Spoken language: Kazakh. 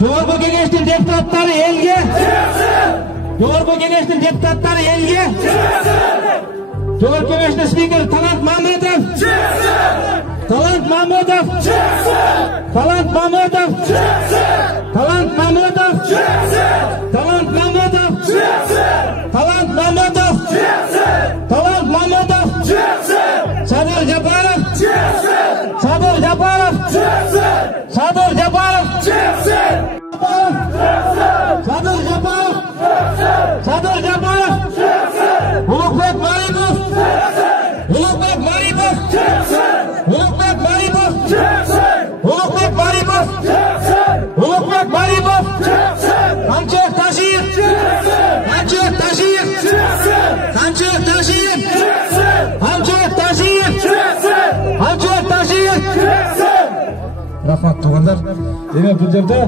Jogorku Kengeштин депутаттары элге. Jogorku Kengeштин депутаттары элге. Jogorku Kengeштин спикери Талант Мамедов. Талант Мамедов. Талант Мамедов. Талант Мамедов. Талант Мамедов. Талант Мамедов. Талант Мамедов. Садыр Жапаров. Садыр Жапаров. Садыр Жапаров. Садыр Жапаров. Садыр Жапаров. Улукбек Марипов. Улукбек Марипов. Улукбек Марипов. Улукбек Марипов. Улукбек Марипов. Камчык Ташиев. Камчык Ташиев. Камчык Ташиев. Камчык Ташиев. Камчык Ташиев. Рахмат туғандар. Демек бұл жерде